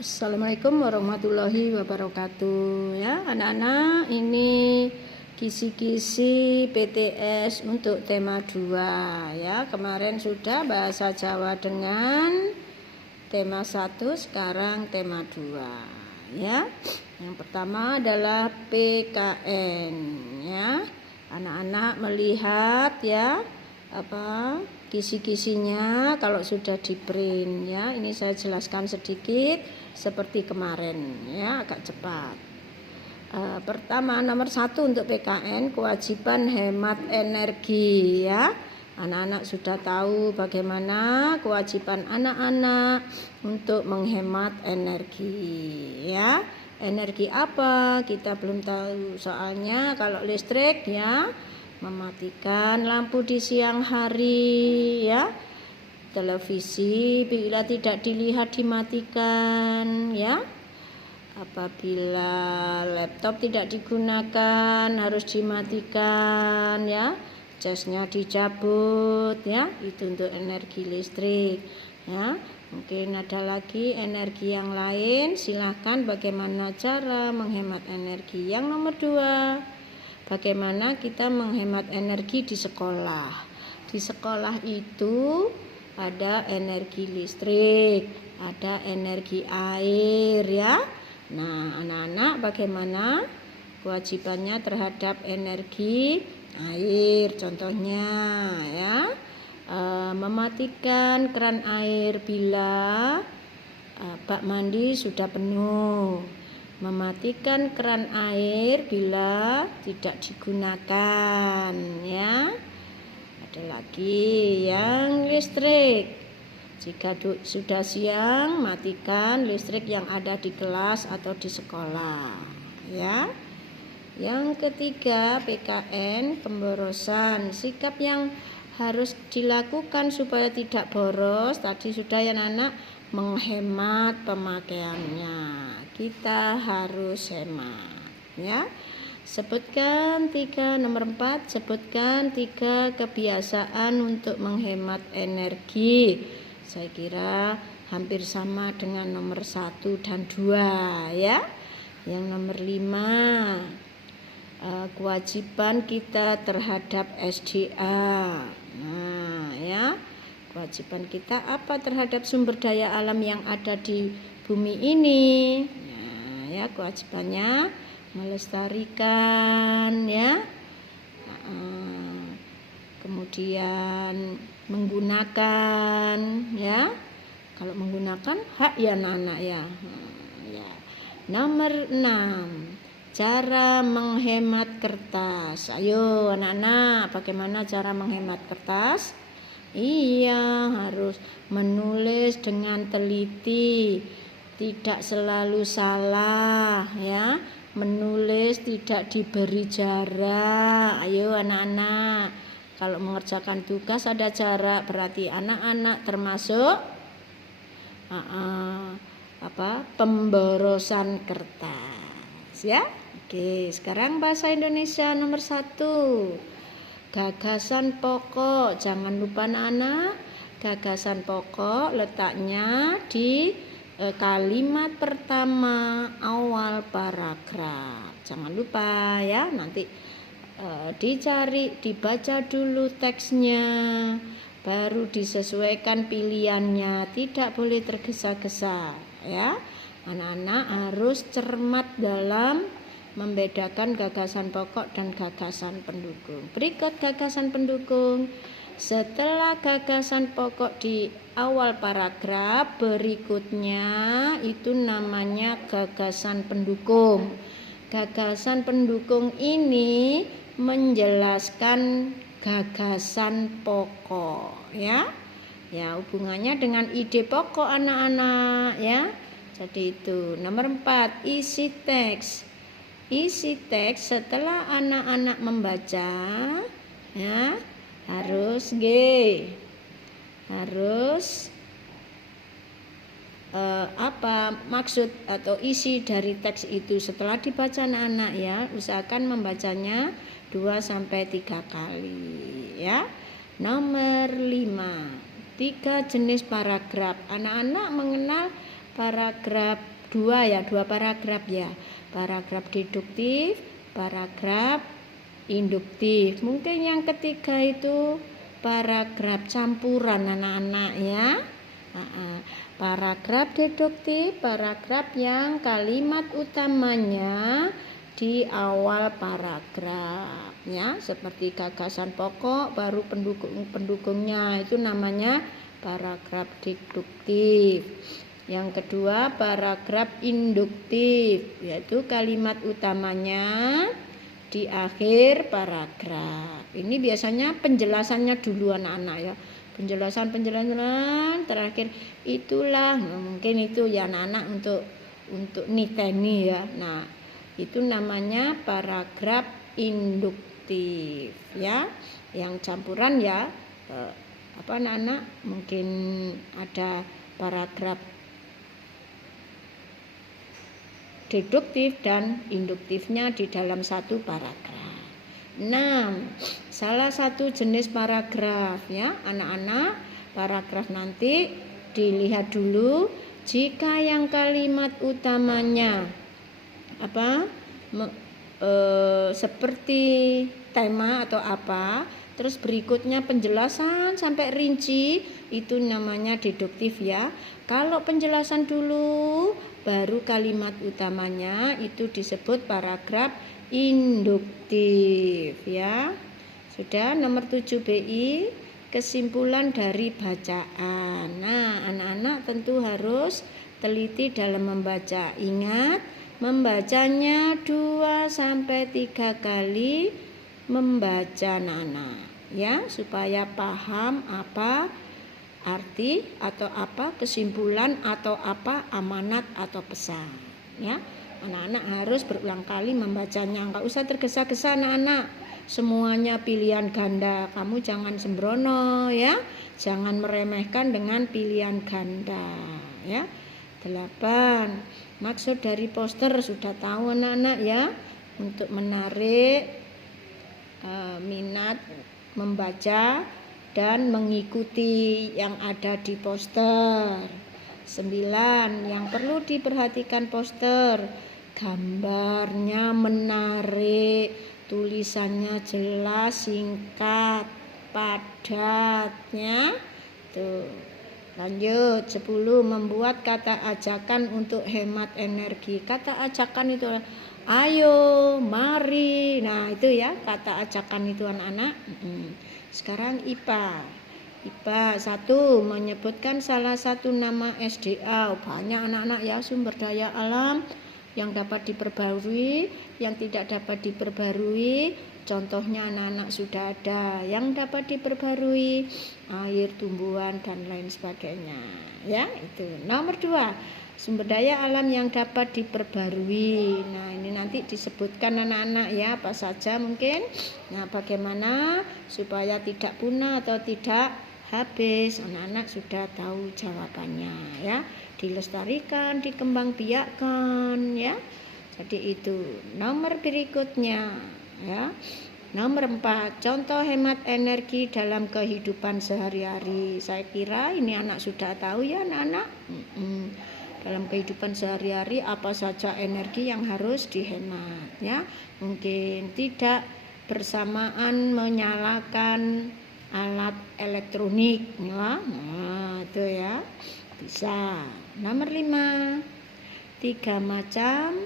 Assalamualaikum warahmatullahi wabarakatuh. Ya, anak-anak, ini kisi-kisi PTS untuk tema 2 ya. Kemarin sudah bahasa Jawa dengan tema 1, sekarang tema 2 ya. Yang pertama adalah PKN ya. Anak-anak melihat ya kisi-kisinya kalau sudah di print ya. Ini saya jelaskan sedikit seperti kemarin ya, agak cepat. Pertama, nomor 1 untuk PKN, kewajiban hemat energi ya. Anak-anak sudah tahu bagaimana kewajiban anak-anak untuk menghemat energi ya. Energi apa? Kita belum tahu. Soalnya kalau listrik ya, mematikan lampu di siang hari ya. Televisi bila tidak dilihat dimatikan ya. Apabila laptop tidak digunakan harus dimatikan ya. Casnya dicabut ya. Itu untuk energi listrik ya. Mungkin ada lagi energi yang lain. Silahkan bagaimana cara menghemat energi. Yang nomor 2, bagaimana kita menghemat energi di sekolah. Di sekolah itu ada energi listrik, ada energi air ya. Nah, anak-anak bagaimana kewajibannya terhadap energi air? Contohnya ya, mematikan keran air bila bak mandi sudah penuh. Mematikan keran air bila tidak digunakan ya. Ada lagi yang listrik. Jika sudah siang, matikan listrik yang ada di kelas atau di sekolah ya. Yang ketiga, PKN, pemborosan. Sikap yang harus dilakukan supaya tidak boros tadi sudah ya anak, menghemat pemakaiannya. Kita harus hemat ya. Sebutkan 3, nomor 4, sebutkan 3 kebiasaan untuk menghemat energi. Saya kira hampir sama dengan nomor 1 dan 2 ya. Yang nomor 5, kewajiban kita terhadap SDA. Nah ya, kewajiban kita apa terhadap sumber daya alam yang ada di bumi ini. Nah ya, kewajibannya melestarikan ya, kemudian menggunakan ya. Kalau menggunakan hak ya anak-anak ya. Nomor 6, cara menghemat kertas. Ayo anak-anak, bagaimana cara menghemat kertas? Iya, harus menulis dengan teliti, tidak selalu salah ya. Menulis tidak diberi jarak. Ayo anak-anak, kalau mengerjakan tugas ada jarak, berarti anak-anak termasuk pemborosan kertas ya. Oke, sekarang bahasa Indonesia nomor 1, gagasan pokok. Jangan lupa anak-anak, gagasan pokok letaknya di kalimat pertama awal paragraf. Jangan lupa ya, nanti dicari, dibaca dulu teksnya, baru disesuaikan pilihannya. Tidak boleh tergesa-gesa ya. Anak-anak harus cermat dalam membedakan gagasan pokok dan gagasan pendukung. Berikut gagasan pendukung. Setelah gagasan pokok di awal paragraf, berikutnya itu namanya gagasan pendukung. Gagasan pendukung ini menjelaskan gagasan pokok ya. Ya, hubungannya dengan ide pokok anak-anak ya. Jadi itu. Nomor 4, isi teks. Isi teks setelah anak-anak membaca ya, harus apa maksud atau isi dari teks itu setelah dibaca anak-anak ya. Usahakan membacanya 2-3 kali ya. Nomor 5, 3 jenis paragraf. Anak-anak mengenal paragraf 2 ya, 2 paragraf ya. Paragraf deduktif, paragraf induktif. Mungkin yang ketiga itu paragraf campuran anak-anak ya. Paragraf deduktif, paragraf yang kalimat utamanya di awal paragraf ya, seperti gagasan pokok baru pendukungnya, itu namanya paragraf deduktif. Yang kedua paragraf induktif, yaitu kalimat utamanya di akhir paragraf. Ini biasanya penjelasannya dulu anak-anak ya. Penjelasan terakhir itulah, mungkin itu ya anak-anak untuk niteni ya. Nah, itu namanya paragraf induktif ya. Yang campuran ya apa anak-anak, mungkin ada paragraf deduktif dan induktifnya di dalam satu paragraf. 6. Salah satu jenis paragraf ya anak-anak, paragraf nanti dilihat dulu jika yang kalimat utamanya seperti tema atau apa, terus berikutnya penjelasan sampai rinci, itu namanya deduktif ya. Kalau penjelasan dulu baru kalimat utamanya, itu disebut paragraf induktif ya. Sudah. Nomor 7 BI, kesimpulan dari bacaan. Nah, anak-anak tentu harus teliti dalam membaca. Ingat, membacanya 2-3 kali membaca anak-anak ya, supaya paham apa arti atau apa kesimpulan atau apa amanat atau pesan ya. Anak-anak harus berulang kali membacanya, enggak usah tergesa-gesa anak-anak, semuanya pilihan ganda, kamu jangan sembrono ya, jangan meremehkan dengan pilihan ganda ya. 8. Maksud dari poster sudah tahu anak-anak ya, untuk menarik minat membaca dan mengikuti yang ada di poster. 9. Yang perlu diperhatikan poster, gambarnya menarik, tulisannya jelas, singkat, padat ya. Tuh. Lanjut. 10. Membuat kata ajakan untuk hemat energi. Kata ajakan itu ayo, mari. Nah, itu ya kata ajakan itu anak-anak. Sekarang IPA. IPA 1, menyebutkan salah satu nama SDA. Banyak anak-anak ya, sumber daya alam yang dapat diperbarui, yang tidak dapat diperbarui. Contohnya anak-anak sudah ada yang dapat diperbarui, air, tumbuhan dan lain sebagainya ya. Itu. Nomor 2, sumber daya alam yang dapat diperbarui. Nah, ini nanti disebutkan anak-anak ya, apa saja mungkin. Nah, bagaimana supaya tidak punah atau tidak habis, anak-anak sudah tahu jawabannya ya. Dilestarikan, dikembangbiakkan ya. Jadi itu. Nomor berikutnya ya. Nomor 4, contoh hemat energi dalam kehidupan sehari-hari. Saya kira ini anak sudah tahu ya anak-anak. Dalam kehidupan sehari-hari apa saja energi yang harus dihemat ya. Mungkin tidak bersamaan menyalakan alat elektronik ya. Nah, itu ya. Bisa. Nomor 5, 3 macam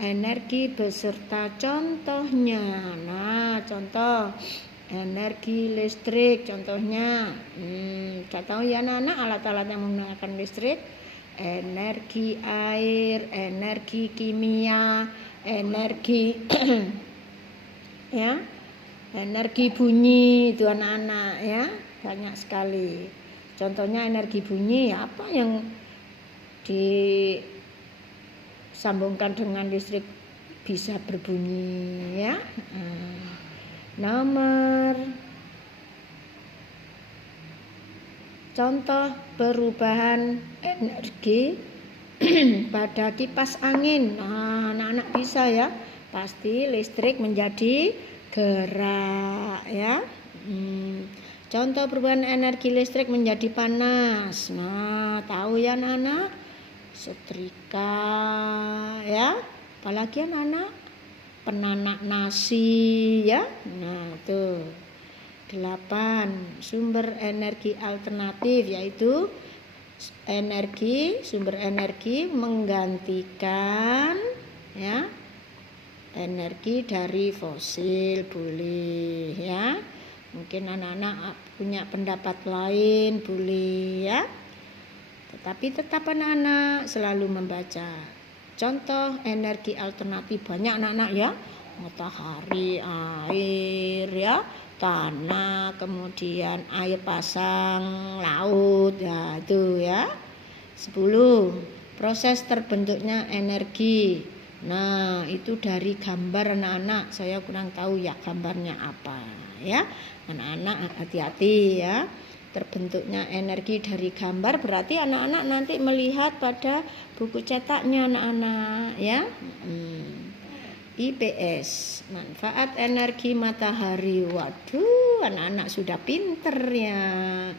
energi beserta contohnya. Nah, contoh energi listrik contohnya. Kita tahu ya anak-anak alat-alat yang menggunakan listrik. Energi air, energi kimia, energi ya, energi bunyi itu anak-anak ya, banyak sekali. Contohnya energi bunyi apa yang disambungkan dengan listrik bisa berbunyi ya. Nomor contoh perubahan energi pada kipas angin. Nah, anak-anak bisa ya, pasti listrik menjadi gerak ya. Contoh perubahan energi listrik menjadi panas. Nah, tahu ya anak-anak, setrika, ya. Apalagi anak-anak penanak nasi, ya. Nah, tuh. 8. Sumber energi alternatif, yaitu sumber energi menggantikan, ya, energi dari fosil, boleh, ya. Mungkin anak-anak punya pendapat lain, boleh, ya. Tetapi tetap anak-anak selalu membaca. Contoh energi alternatif banyak anak-anak, ya. Matahari, air, ya, tanah, kemudian air pasang, laut, ya, itu, ya. 10. Proses terbentuknya energi. Nah, itu dari gambar anak-anak. Saya kurang tahu ya gambarnya apa, ya. Anak-anak hati-hati, ya. Terbentuknya energi dari gambar berarti anak-anak nanti melihat pada buku cetaknya anak-anak, ya. IPS, manfaat energi matahari. Waduh, anak-anak sudah pinter, ya.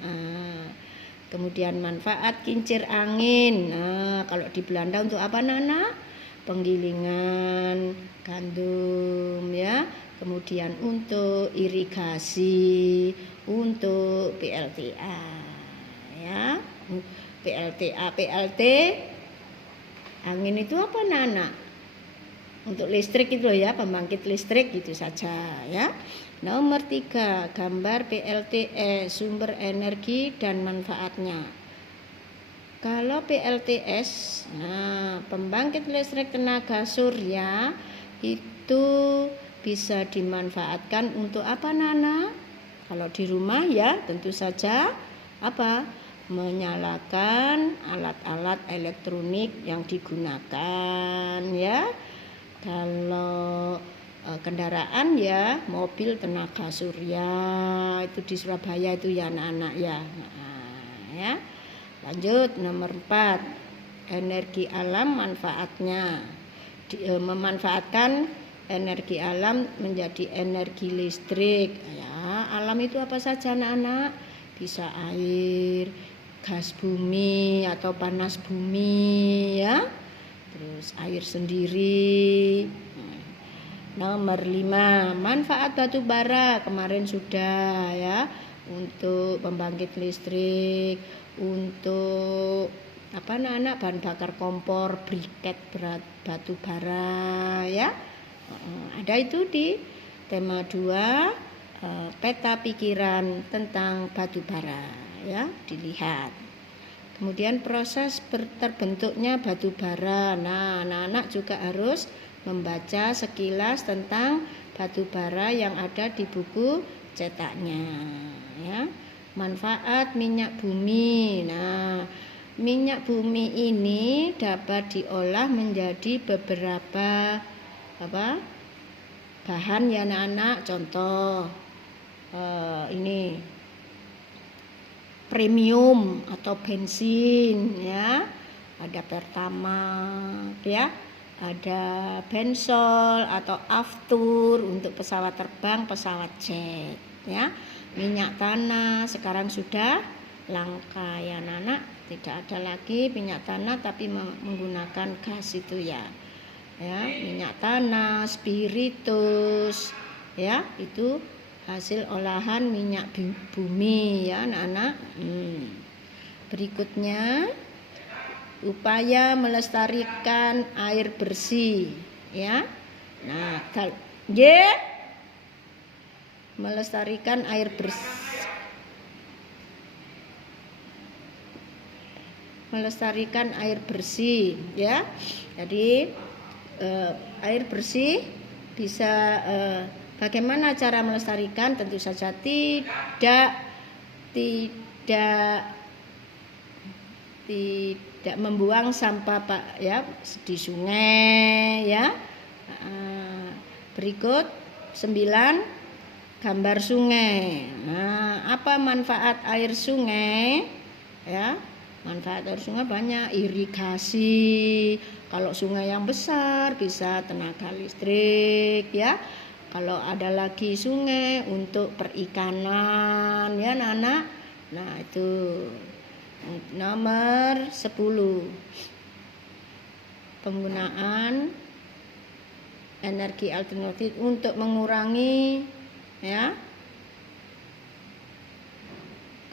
Kemudian manfaat kincir angin. Nah, kalau di Belanda untuk apa anak-anak? Penggilingan gandum, ya. Kemudian untuk irigasi, untuk PLTA, ya. PLT angin itu apa anak-anak? Untuk listrik itu ya, pembangkit listrik gitu saja, ya. Nomor 3, gambar PLTS, sumber energi dan manfaatnya. Kalau PLTS, nah, pembangkit listrik tenaga surya itu bisa dimanfaatkan untuk apa Nana? Kalau di rumah ya tentu saja apa? Menyalakan alat-alat elektronik yang digunakan, ya. Kalau kendaraan ya mobil tenaga surya, itu di Surabaya itu ya anak-anak, ya. Nah, ya. Lanjut nomor 4, energi alam manfaatnya. Memanfaatkan energi alam menjadi energi listrik, ya. Alam itu apa saja anak-anak? Bisa air, gas bumi atau panas bumi, ya. Terus air sendiri. Nomor 5, manfaat batu bara. Kemarin sudah, ya. Untuk pembangkit listrik, untuk apa anak-anak, bahan bakar kompor, briket batu bara, ya. Ada itu di tema 2, peta pikiran tentang batu bara, ya, dilihat. Kemudian proses terbentuknya batu bara. Nah, anak-anak juga harus membaca sekilas tentang batu bara yang ada di buku cetaknya, ya. Manfaat minyak bumi. Nah, minyak bumi ini dapat diolah menjadi beberapa bahan, ya anak-anak. Contoh ini premium atau bensin, ya. Ada Pertamax, ya. Ada Bensol atau Aftur untuk pesawat terbang, pesawat jet, ya. Minyak tanah sekarang sudah langka, ya anak-anak. Tidak ada lagi minyak tanah tapi menggunakan gas itu, ya. Ya, minyak tanah, spiritus, ya, itu hasil olahan minyak bumi, ya anak-anak. Berikutnya upaya melestarikan air bersih, ya. Nah, melestarikan air bersih. Melestarikan air bersih, ya. Jadi air bersih bisa bagaimana cara melestarikan? Tentu saja tidak membuang sampah, Pak, ya, di sungai, ya. Berikut 9, gambar sungai. Nah, apa manfaat air sungai? Ya, manfaat air sungai banyak. Irigasi. Kalau sungai yang besar bisa tenaga listrik, ya. Kalau ada lagi sungai untuk perikanan, ya anak-anak. Nah, itu nomor 10. penggunaan energi alternatif untuk mengurangi ya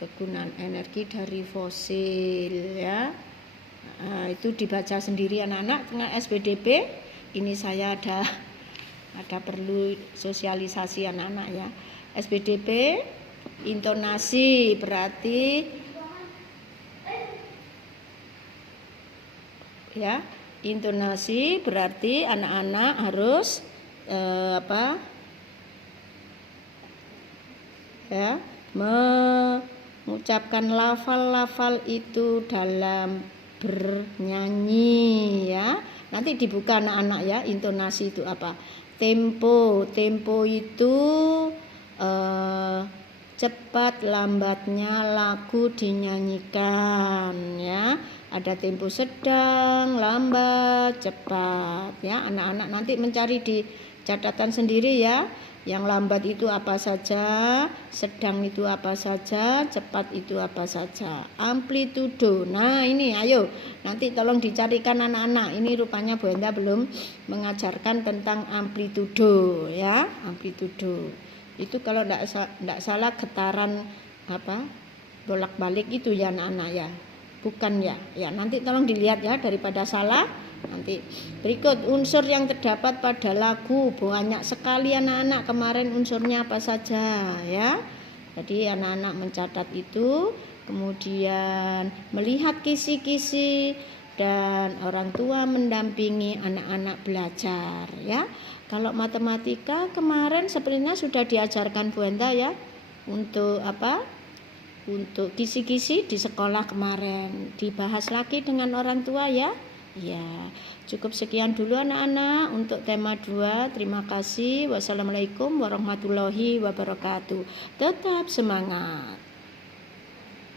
kegunaan energi dari fosil ya. Nah, itu dibaca sendiri anak-anak dengan SPDP. Ini saya ada perlu sosialisasi anak-anak ya. SPDP intonasi berarti ya, intonasi berarti anak-anak harus ya, mengucapkan lafal-lafal itu dalam bernyanyi ya. Nanti dibuka anak-anak ya, intonasi itu apa? Tempo itu cepat lambatnya lagu dinyanyikan ya. Ada tempo sedang, lambat, cepat ya. Anak-anak nanti mencari di catatan sendiri ya. Yang lambat itu apa saja, sedang itu apa saja, cepat itu apa saja. Amplitudo. Nah, ini ayo nanti tolong dicarikan anak-anak. Ini rupanya Bu Enda belum mengajarkan tentang amplitudo ya. Amplitudo. Itu kalau enggak salah getaran bolak-balik itu ya anak-anak ya. Bukan ya. Ya, nanti tolong dilihat ya daripada salah. Nanti berikut unsur yang terdapat pada lagu. Banyak sekali anak-anak kemarin unsurnya apa saja ya. Jadi anak-anak mencatat itu, kemudian melihat kisi-kisi dan orang tua mendampingi anak-anak belajar ya. Kalau matematika kemarin sebenarnya sudah diajarkan Bu Enda ya. Untuk untuk kisi-kisi di sekolah kemarin. Dibahas lagi dengan orang tua ya. Ya, cukup sekian dulu anak-anak untuk tema 2. Terima kasih. Wassalamualaikum warahmatullahi wabarakatuh. Tetap semangat.